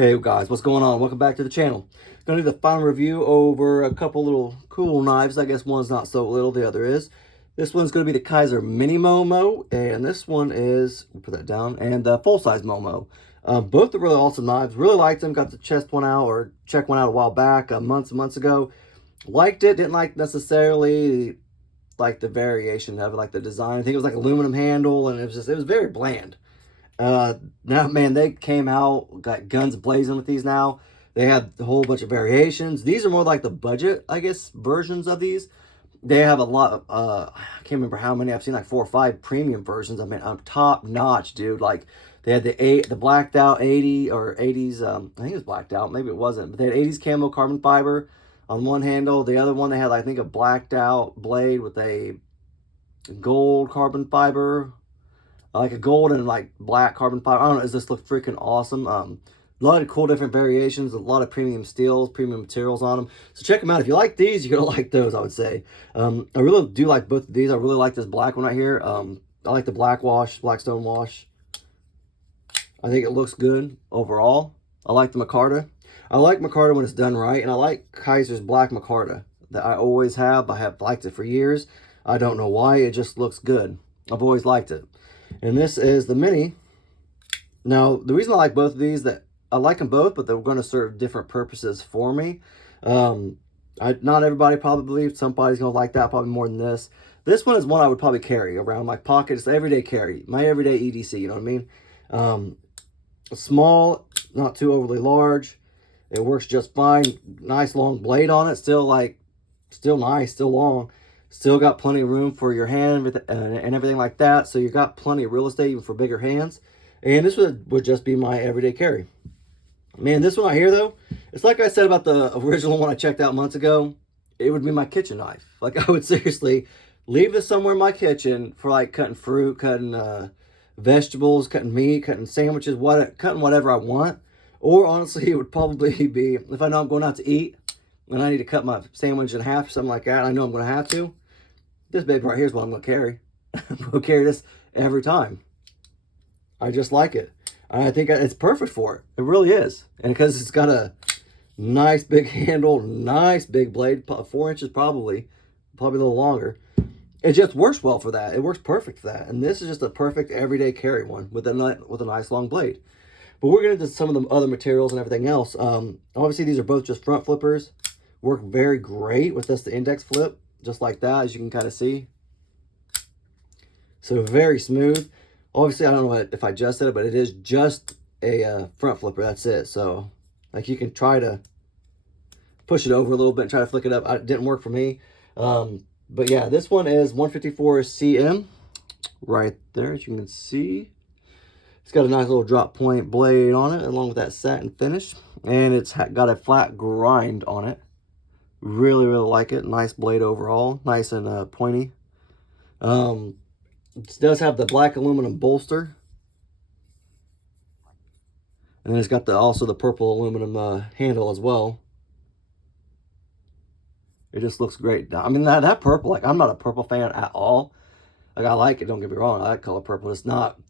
Hey guys, what's going on? Welcome back to the channel. Gonna do the final review over a couple little cool knives. I guess one's not so little, the other is. This one's gonna be the Kizer Mini Momo, and this one is, we'll put that down, and the full-size Momo. Both are really awesome knives. Really liked them. Got the chest one out, or check one out a while back, months and months ago. Liked it. Didn't like necessarily like the variation of it, like the design. I think it was like aluminum handle, and it was very bland. Now, man, they came out, got guns blazing with these now. They have a whole bunch of variations. These are more like the budget, I guess, versions of these. They have a lot of, I can't remember how many. I've seen like 4 or 5 premium versions. I mean, I'm top notch, dude. Like, they had the blacked out 80 or 80s, I think it was blacked out. Maybe it wasn't. But they had 80s camo carbon fiber on one handle. The other one, they had, I think, a blacked out blade with a gold carbon fiber, like a gold and like black carbon fiber. I don't know, it just looked freaking awesome. A lot of cool different variations, a lot of premium steels, premium materials on them. So check them out. If you like these, you're gonna like those, I would say. I really do like both of these. I really like this black one right here. I like the black stone wash. I think it looks good overall. I like the micarta. I like micarta when it's done right, and I like Kizer's black micarta that I always have. I have liked it for years. I don't know why, it just looks good. I've always liked it. And this is the Mini. Now, the reason I like both of these, that I like them both, but they're going to serve different purposes for me. Not everybody probably, somebody's going to like that probably more than this. This one is one I would probably carry around my pocket. It's everyday carry, my everyday EDC, you know what I mean? Small, not too overly large. It works just fine. Nice long blade on it, still nice, still long. Still got plenty of room for your hand and everything like that. So you got plenty of real estate even for bigger hands. And this would just be my everyday carry. Man, this one right here though, it's like I said about the original one I checked out months ago. It would be my kitchen knife. Like, I would seriously leave this somewhere in my kitchen for like cutting fruit, cutting vegetables, cutting meat, cutting sandwiches, cutting whatever I want. Or honestly, it would probably be, if I know I'm going out to eat and I need to cut my sandwich in half or something like that, I know I'm going to have to. This baby right here is what I'm going to carry. I'm going to carry this every time. I just like it. I think it's perfect for it. It really is. And because it's got a nice big handle, nice big blade, 4 inches probably a little longer. It just works well for that. It works perfect for that. And this is just a perfect everyday carry one with a nice long blade. But we're going to do some of the other materials and everything else. Obviously, these are both just front flippers. Work very great with the index flip. Just like that, as you can kind of see. So very smooth. Obviously, I don't know if I just said it, but it is just a front flipper. That's it. So, like, you can try to push it over a little bit and try to flick it up. It didn't work for me. But yeah, this one is 154 cm. Right there, as you can see. It's got a nice little drop point blade on it, along with that satin finish. And it's got a flat grind on it. Really like it. Nice blade overall. Nice and pointy. It does have the black aluminum bolster. And then it's got also the purple aluminum handle as well. It just looks great. I mean, that purple, like, I'm not a purple fan at all. Like, I like it, don't get me wrong. I like color purple. It's not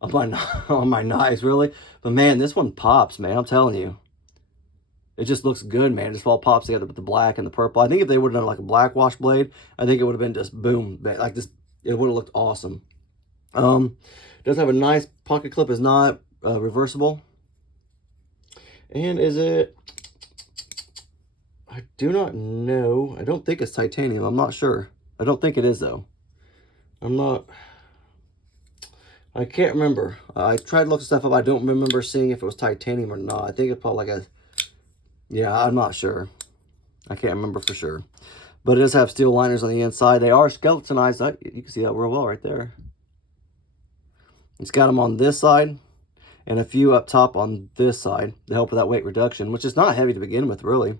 on my knives, really. But, man, this one pops, man. I'm telling you. It just looks good, man. It just all pops together with the black and the purple. I think if they would have done like a black wash blade, I think it would have been just boom. Like this, it would have looked awesome. Does have a nice pocket clip. Is not reversible. And is it? I do not know. I don't think it's titanium. I'm not sure. I don't think it is though. I can't remember. I tried to look stuff up. I don't remember seeing if it was titanium or not. I think it's probably like a... Yeah, I'm not sure. I can't remember for sure. But it does have steel liners on the inside. They are skeletonized. You can see that real well right there. It's got them on this side and a few up top on this side to help with that weight reduction, which is not heavy to begin with, really.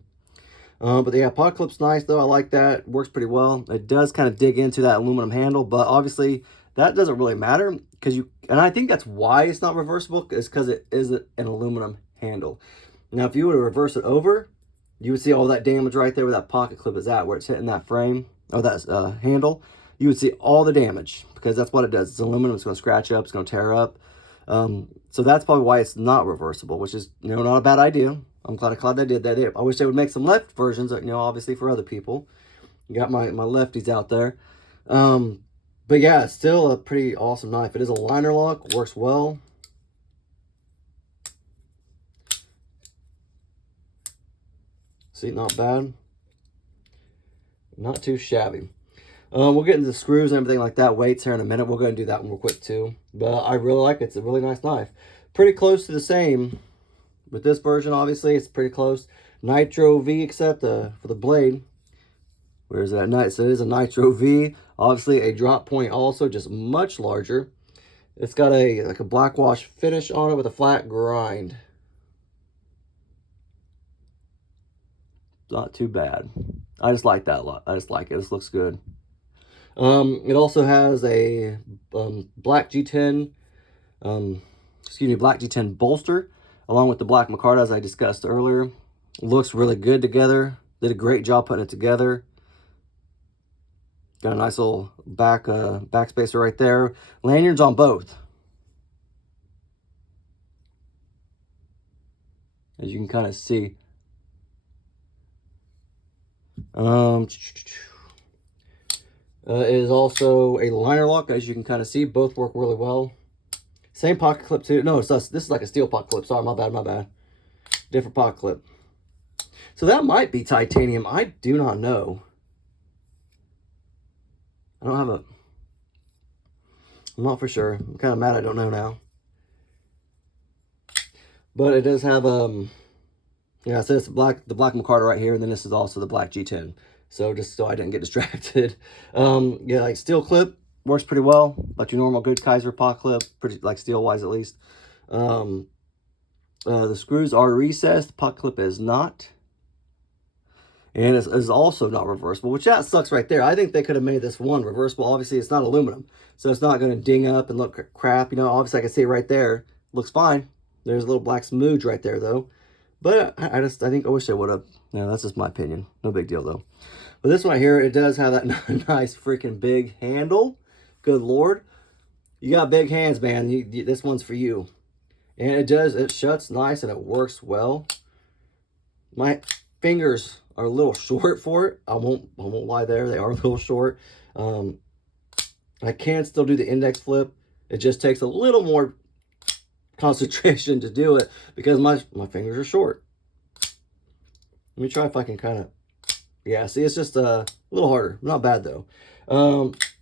But yeah, pocket clip's nice, though. I like that. Works pretty well. It does kind of dig into that aluminum handle, but obviously that doesn't really matter because and I think that's why it's not reversible, is because it is an aluminum handle. Now, if you were to reverse it over, you would see all that damage right there where that pocket clip is at, where it's hitting that frame, or that handle. You would see all the damage, because that's what it does. It's aluminum. It's going to scratch up. It's going to tear up. So So that's probably why it's not reversible, which is, you know, not a bad idea. I'm glad they did that. I wish they would make some left versions, you know, obviously for other people. You got my lefties out there. But yeah, it's still a pretty awesome knife. It is a liner lock, works well. See, not bad. Not too shabby. We'll get into the screws and everything like that, weights here in a minute. We'll go and do that one real quick too. But I really like it. It's a really nice knife. Pretty close to the same with this version, obviously. It's pretty close. Nitro V, except for the blade. Where's that? Nice. So it is a Nitro V. Obviously a drop point also, just much larger. It's got like a black wash finish on it with a flat grind. Not too bad. I just like that a lot. I just like it. This looks good. It also has a black G10, black G10 bolster, along with the black micarta, as I discussed earlier. Looks really good together. Did a great job putting it together. Got a nice little back spacer right there. Lanyards on both, as you can kind of see. It is also a liner lock, as you can kind of see. Both work really well. Same pocket clip too. No, this is like a steel pocket clip. Sorry, my bad. Different pocket clip. So that might be titanium. I do not know. I don't have a... I'm not for sure. I'm kind of mad I don't know now. But it does have, yeah, so it's the black micarta right here, and then this is also the black G10. So just so I didn't get distracted. Yeah, like steel clip works pretty well. Like your normal good Kizer pocket clip, pretty like steel wise at least. The screws are recessed. Pocket clip is not. And it's also not reversible, which that sucks right there. I think they could have made this one reversible. Obviously, it's not aluminum, so it's not going to ding up and look crap. You know, obviously I can see right there. Looks fine. There's a little black smooge right there, though. But I think I wish they would have. No, that's just my opinion. No big deal, though. But this one right here, it does have that nice freaking big handle. Good Lord. You got big hands, man. This one's for you. And it shuts nice and it works well. My fingers are a little short for it. I won't lie there. They are a little short. I can still do the index flip. It just takes a little more concentration to do it because my fingers are short. Let me try if I can kind of, yeah, see, it's just a little harder. Not bad though.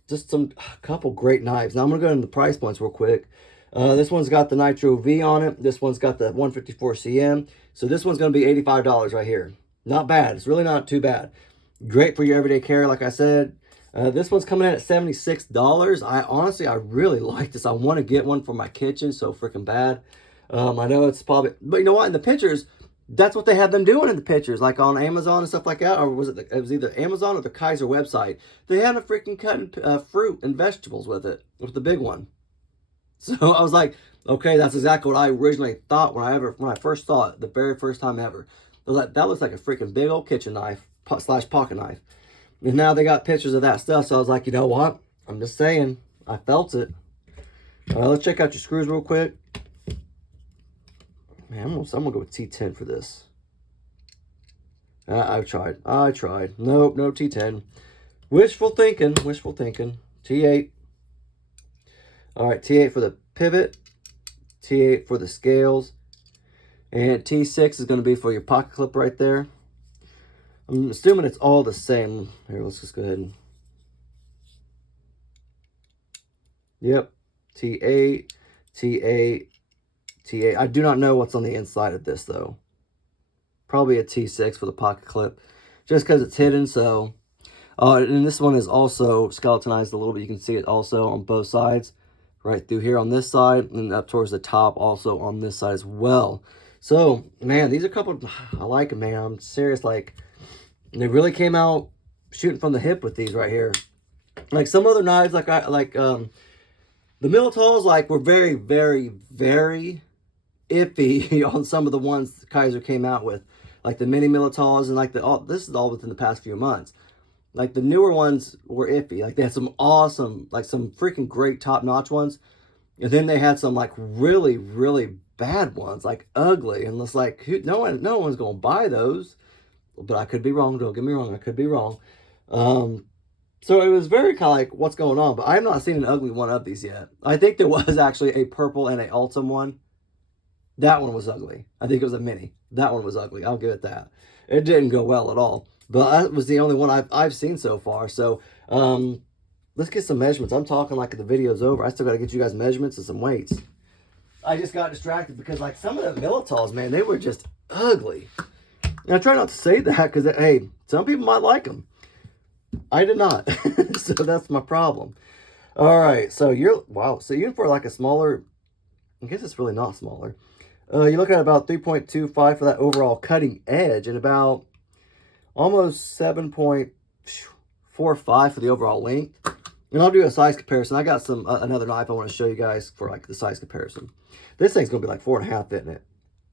Just a couple great knives. Now I'm gonna go into the price points real quick. This one's got the Nitro V on it. This one's got the 154 CM. So this one's gonna be $85 right here. Not bad. It's really not too bad. Great for your everyday carry, like I said. This one's coming in at $76. I really like this. I want to get one for my kitchen so freaking bad. I know it's probably, but you know what? In the pictures, that's what they have them doing in the pictures, like on Amazon and stuff like that. Or was it was either Amazon or the Kizer website. They had a freaking cutting fruit and vegetables with it, with the big one. So I was like, okay, that's exactly what I originally thought when I first saw it, the very first time ever. I was like, that looks like a freaking big old kitchen knife / pocket knife. And now they got pictures of that stuff. So I was like, you know what? I'm just saying. I felt it. Let's check out your screws real quick. Man, I'm gonna go with T10 for this. I tried. Nope, no T10. Wishful thinking. T8. All right, T8 for the pivot. T8 for the scales. And T6 is going to be for your pocket clip right there. I'm assuming it's all the same. Here, let's just go ahead and... Yep. T8, T8, T8. I do not know what's on the inside of this, though. Probably a T6 for the pocket clip. Just because it's hidden, so... and this one is also skeletonized a little bit. You can see it also on both sides. Right through here on this side. And up towards the top also on this side as well. So, man, these are a couple... I like them, man. I'm serious, like... They really came out shooting from the hip with these right here. Like some other knives, the Militals, like, were very, very, very iffy on some of the ones Kizer came out with. Like the mini Militals and like this is all within the past few months. Like the newer ones were iffy. Like they had some awesome, like some freaking great top-notch ones. And then they had some like really, really bad ones, like ugly. And it's like, no one's going to buy those. But I could be wrong. Don't get me wrong. I could be wrong. So it was very kind of like, what's going on? But I have not seen an ugly one of these yet. I think there was actually a purple and a Ultim one. That one was ugly. I think it was a mini. That one was ugly. I'll give it that. It didn't go well at all. But that was the only one I've seen so far. So let's get some measurements. I'm talking like the video's over. I still got to get you guys measurements and some weights. I just got distracted because like some of the Militals, man, they were just ugly. And I try not to say that because, hey, some people might like them. I did not. So that's my problem. All right. So wow. So even for like a smaller, I guess it's really not smaller. You look at about 3.25 for that overall cutting edge and about almost 7.45 for the overall length. And I'll do a size comparison. I got some another knife I want to show you guys for like the size comparison. This thing's going to be like 4.5, isn't it?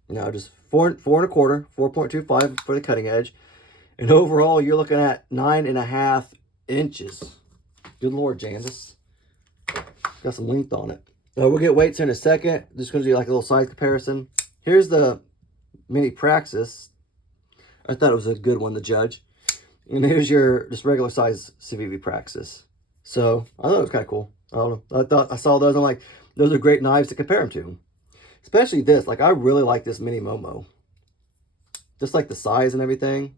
No, just 4.25, 4.25 for the cutting edge. And overall, you're looking at 9.5 inches. Good Lord, Jandis. Got some length on it. We'll get weights in a second. Just going to do like a little size comparison. Here's the Mini Praxis. I thought it was a good one to judge. And here's your just regular size CVV Praxis. So I thought it was kind of cool. I don't know. I saw those. I'm like, those are great knives to compare them to. Especially this. Like, I really like this Mini Momo. Just like the size and everything.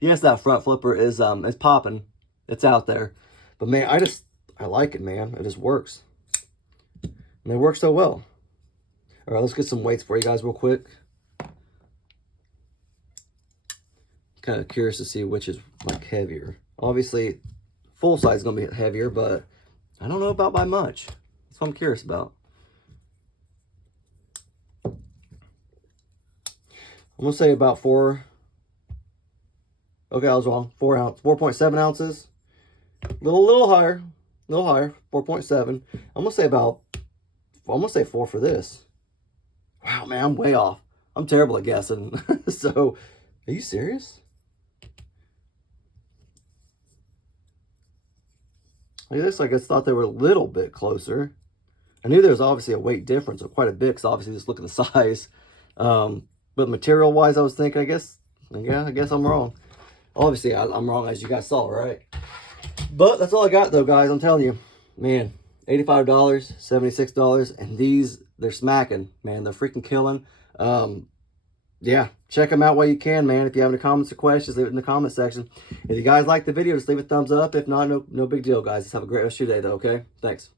Yes, that front flipper is it's popping. It's out there. But man, I like it, man. It just works. And it works so well. All right, let's get some weights for you guys real quick. Kind of curious to see which is like heavier. Obviously, full size is going to be heavier, but I don't know about by much. That's what I'm curious about. I'm going to say about 4. Okay, I was wrong. 4.7 ounces. Little higher. 4.7. I'm going to say about, I'm going to say 4 for this. Wow, man, I'm way off. I'm terrible at guessing. So, are you serious? Look at this. I guess thought they were a little bit closer. I knew there was obviously a weight difference of quite a bit because obviously just look at the size. But material-wise, I was thinking, I guess I'm wrong. Obviously, I'm wrong as you guys saw, right? But that's all I got, though, guys. I'm telling you, man, $85, $76, and these, they're smacking, man. They're freaking killing. Yeah, check them out while you can, man. If you have any comments or questions, leave it in the comment section. If you guys like the video, just leave a thumbs up. If not, no big deal, guys. Just have a great rest of your day, though, okay? Thanks.